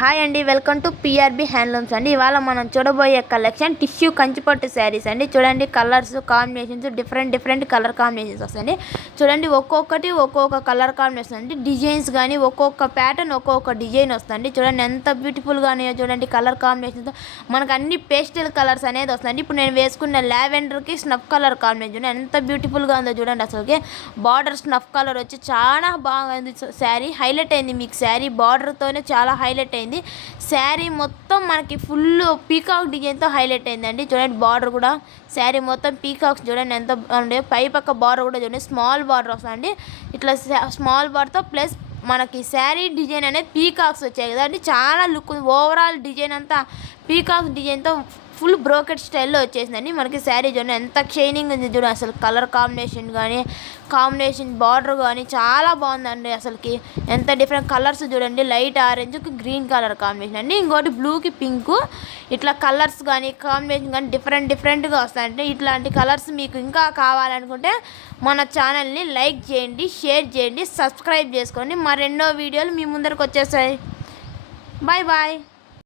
Hi అండి, welcome to PRB handlooms అండి. ఇవాళ మనం చూడబోయే కలెక్షన్ టిష్యూ కంచిపట్టు శారీస్ అండి. చూడండి, colours combinations different colour combinations వస్తాయండి. చూడండి, ఒక్కొక్కటి ఒక్కొక్క కలర్ కాంబినేషన్ అండి. డిజైన్స్ కానీ ఒక్కొక్క ప్యాటర్న్ ఒక్కొక్క డిజైన్ వస్తుంది. చూడండి ఎంత బ్యూటిఫుల్గా ఉన్నాయో చూడండి. కలర్ కాంబినేషన్స్ మనకు అన్ని పేస్టల్ కలర్స్ అనేది వస్తుంది. ఇప్పుడు నేను వేసుకున్న లావెండర్కి స్నఫ్ కలర్ కాంబినేషన్ ఎంత బ్యూటిఫుల్గా ఉందో చూడండి. అసలుకి బార్డర్ స్నఫ్ కలర్ వచ్చి చాలా బాగుంది. శారీ హైలైట్ అయింది. మీకు శారీ బార్డర్తోనే చాలా హైలైట్ అయింది. శారీ మొత్తం మనకి ఫుల్ పీకాక్ డిజైన్తో హైలైట్ అయిందండి. చూడండి, బార్డర్ కూడా శారీ మొత్తం పీకాక్స్ చూడండి ఎంత బాగుండే. పై పక్క బార్డర్ కూడా చూడండి, స్మాల్ బార్డర్ వస్తుందండి. ఇట్లా స్మాల్ బార్డర్తో ప్లస్ మనకి శారీ డిజైన్ అనేది పీకాక్స్ వచ్చాయి కదా అండి. చాలా లుక్ ఓవరాల్ డిజైన్ అంతా పీకాక్స్ డిజైన్తో ఫుల్ బ్రోకెట్ స్టైల్లో వచ్చేసిందండి. మనకి శారీ చూడండి ఎంత షైనింగ్ ఉంది చూడండి. అసలు కలర్ కాంబినేషన్ బార్డర్ కానీ చాలా బాగుందండి. అసలుకి ఎంత డిఫరెంట్ కలర్స్ చూడండి. లైట్ ఆరెంజ్కి గ్రీన్ కలర్ కాంబినేషన్ అండి. ఇంకోటి బ్లూకి పింక్. ఇట్లా కలర్స్ కానీ కాంబినేషన్ కానీ డిఫరెంట్గా వస్తాయంటే ఇట్లాంటి కలర్స్ మీకు ఇంకా కావాలనుకుంటే మన ఛానల్ని లైక్ చేయండి, షేర్ చేయండి, సబ్స్క్రైబ్ చేసుకోండి. మరెన్నో వీడియోలు మీ ముందరకు వచ్చేస్తాయి. Bye bye.